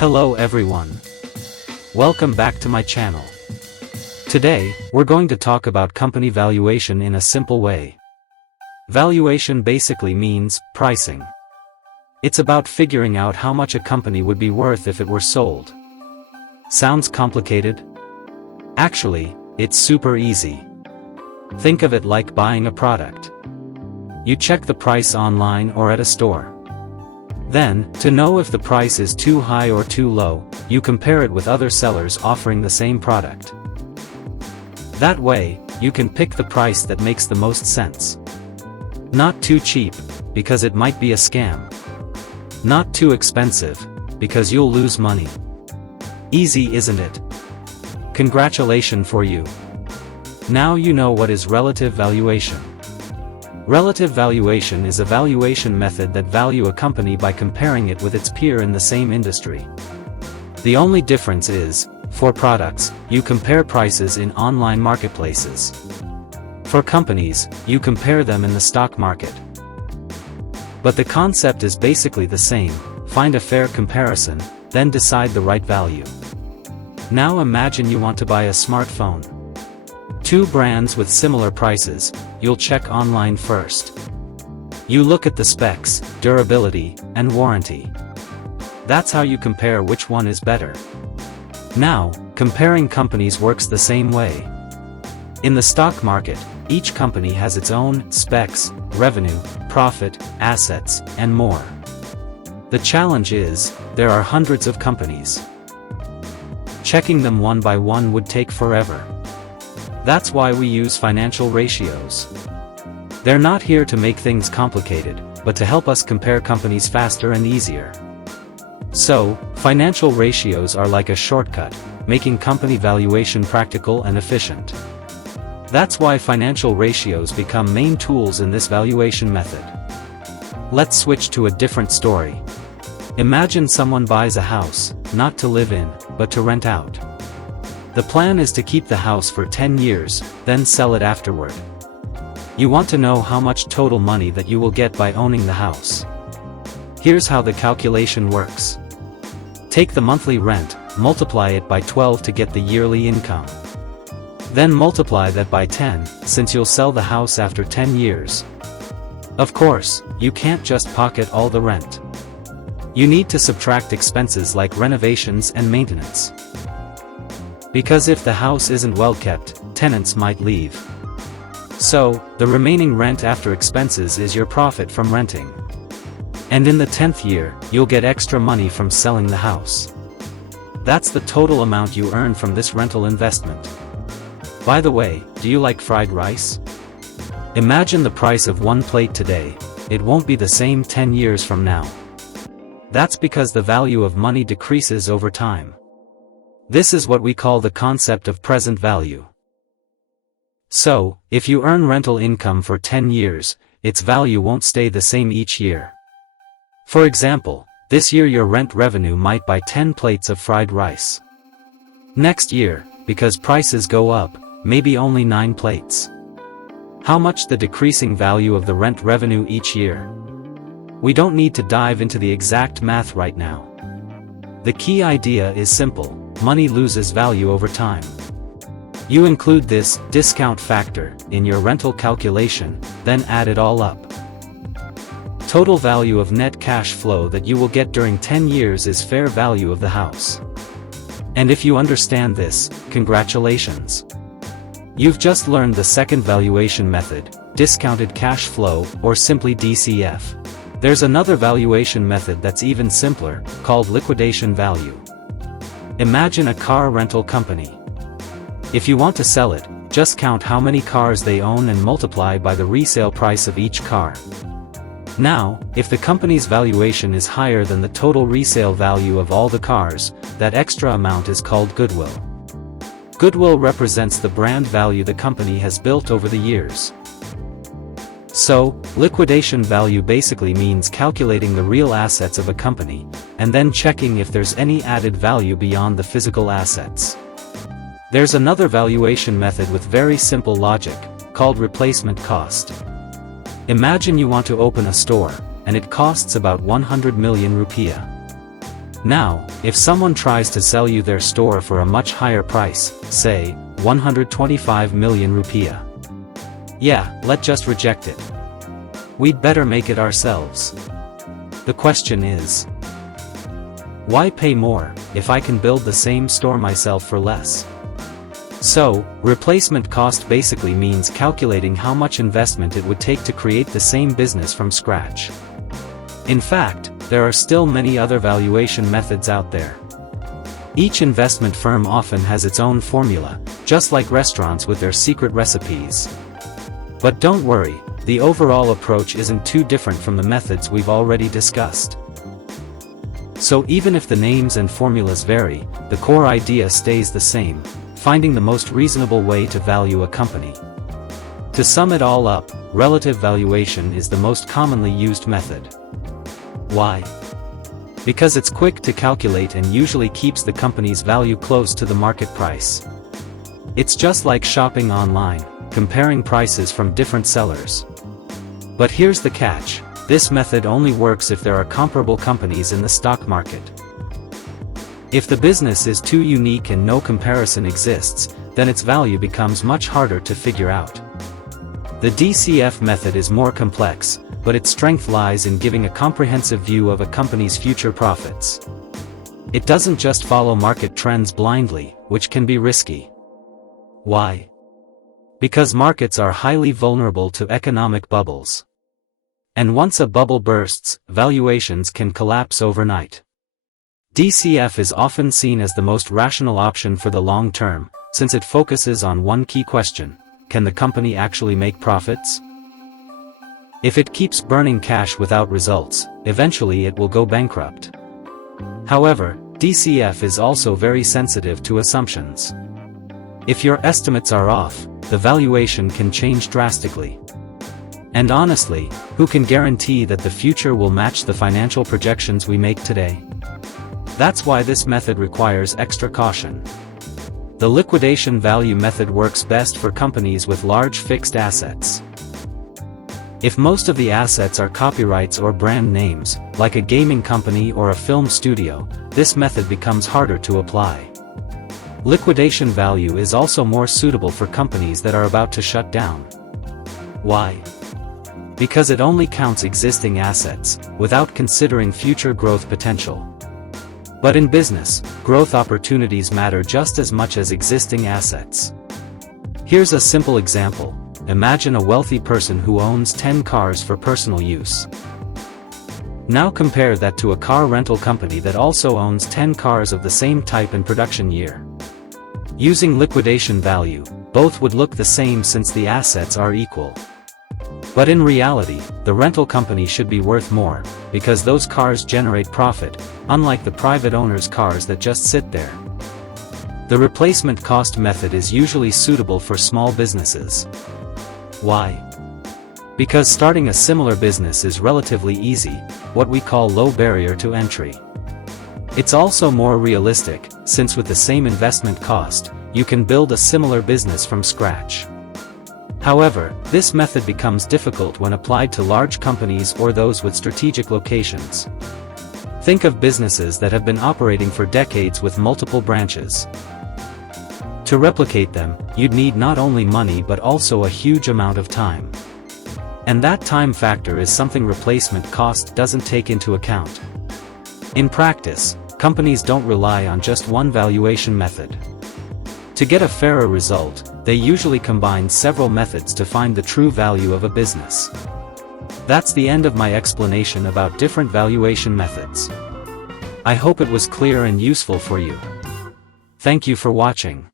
Hello everyone. Welcome back to my channel. Today, we're going to talk about company valuation in a simple way. Valuation basically means pricing. It's about figuring out how much a company would be worth if it were sold. Sounds complicated? Actually, it's super easy. Think of it like buying a product. You check the price online or at a store. Then, to know if the price is too high or too low, you compare it with other sellers offering the same product. That way, you can pick the price that makes the most sense. Not too cheap, because it might be a scam. Not too expensive, because you'll lose money. Easy, isn't it? Congratulations for you. Now you know what is relative valuation. Relative valuation is a valuation method that values a company by comparing it with its peer in the same industry. The only difference is, for products, you compare prices in online marketplaces. For companies, you compare them in the stock market. But the concept is basically the same: find a fair comparison, then decide the right value. Now imagine you want to buy a smartphone. Two brands with similar prices, you'll check online first. You look at the specs, durability, and warranty. That's how you compare which one is better. Now, comparing companies works the same way. In the stock market, each company has its own specs, revenue, profit, assets, and more. The challenge is, there are hundreds of companies. Checking them one by one would take forever. That's why we use financial ratios. They're not here to make things complicated, but to help us compare companies faster and easier. So, financial ratios are like a shortcut, making company valuation practical and efficient. That's why financial ratios become main tools in this valuation method. Let's switch to a different story. Imagine someone buys a house, not to live in, but to rent out. The plan is to keep the house for 10 years, then sell it afterward. You want to know how much total money that you will get by owning the house. Here's how the calculation works. Take the monthly rent, multiply it by 12 to get the yearly income. Then multiply that by 10, since you'll sell the house after 10 years. Of course, you can't just pocket all the rent. You need to subtract expenses like renovations and maintenance. Because if the house isn't well kept, tenants might leave. So, the remaining rent after expenses is your profit from renting. And in the 10th year, you'll get extra money from selling the house. That's the total amount you earn from this rental investment. By the way, do you like fried rice? Imagine the price of one plate today. It won't be the same 10 years from now. That's because the value of money decreases over time. This is what we call the concept of present value. So, if you earn rental income for 10 years, its value won't stay the same each year. For example, this year your rent revenue might buy 10 plates of fried rice. Next year, because prices go up, maybe only 9 plates. How much the decreasing value of the rent revenue each year? We don't need to dive into the exact math right now. The key idea is simple: money loses value over time. You include this discount factor in your rental calculation, then add it all up. Total value of net cash flow that you will get during 10 years is fair value of the house. And if you understand this, congratulations. You've just learned the second valuation method, discounted cash flow, or simply DCF. There's another valuation method that's even simpler, called liquidation value. Imagine a car rental company. If you want to sell it, just count how many cars they own and multiply by the resale price of each car. Now, if the company's valuation is higher than the total resale value of all the cars, that extra amount is called goodwill. Goodwill represents the brand value the company has built over the years. So, liquidation value basically means calculating the real assets of a company, and then checking if there's any added value beyond the physical assets. There's another valuation method with very simple logic, called replacement cost. Imagine you want to open a store, and it costs about 100 million rupiah. Now, if someone tries to sell you their store for a much higher price, say, 125 million rupiah. Yeah, let's just reject it. We'd better make it ourselves. The question is, why pay more, if I can build the same store myself for less? So, replacement cost basically means calculating how much investment it would take to create the same business from scratch. In fact, there are still many other valuation methods out there. Each investment firm often has its own formula, just like restaurants with their secret recipes. But don't worry, the overall approach isn't too different from the methods we've already discussed. So even if the names and formulas vary, the core idea stays the same: finding the most reasonable way to value a company. To sum it all up, relative valuation is the most commonly used method. Why? Because it's quick to calculate and usually keeps the company's value close to the market price. It's just like shopping online, comparing prices from different sellers. But here's the catch: this method only works if there are comparable companies in the stock market. If the business is too unique and no comparison exists, then its value becomes much harder to figure out. The DCF method is more complex, but its strength lies in giving a comprehensive view of a company's future profits. It doesn't just follow market trends blindly, which can be risky. Why? Because markets are highly vulnerable to economic bubbles. And once a bubble bursts, valuations can collapse overnight. DCF is often seen as the most rational option for the long term, since it focuses on one key question: can the company actually make profits? If it keeps burning cash without results, eventually it will go bankrupt. However, DCF is also very sensitive to assumptions. If your estimates are off, the valuation can change drastically. And honestly, who can guarantee that the future will match the financial projections we make today? That's why this method requires extra caution. The liquidation value method works best for companies with large fixed assets. If most of the assets are copyrights or brand names, like a gaming company or a film studio, this method becomes harder to apply. Liquidation value is also more suitable for companies that are about to shut down. Why? Because it only counts existing assets, without considering future growth potential. But in business, growth opportunities matter just as much as existing assets. Here's a simple example. Imagine a wealthy person who owns 10 cars for personal use. Now compare that to a car rental company that also owns 10 cars of the same type and production year. Using liquidation value, both would look the same since the assets are equal. But in reality, the rental company should be worth more, because those cars generate profit, unlike the private owner's cars that just sit there. The replacement cost method is usually suitable for small businesses. Why? Because starting a similar business is relatively easy, what we call low barrier to entry. It's also more realistic, since with the same investment cost, you can build a similar business from scratch. However, this method becomes difficult when applied to large companies or those with strategic locations. Think of businesses that have been operating for decades with multiple branches. To replicate them, you'd need not only money but also a huge amount of time. And that time factor is something replacement cost doesn't take into account. In practice, companies don't rely on just one valuation method. To get a fairer result, they usually combine several methods to find the true value of a business. That's the end of my explanation about different valuation methods. I hope it was clear and useful for you. Thank you for watching.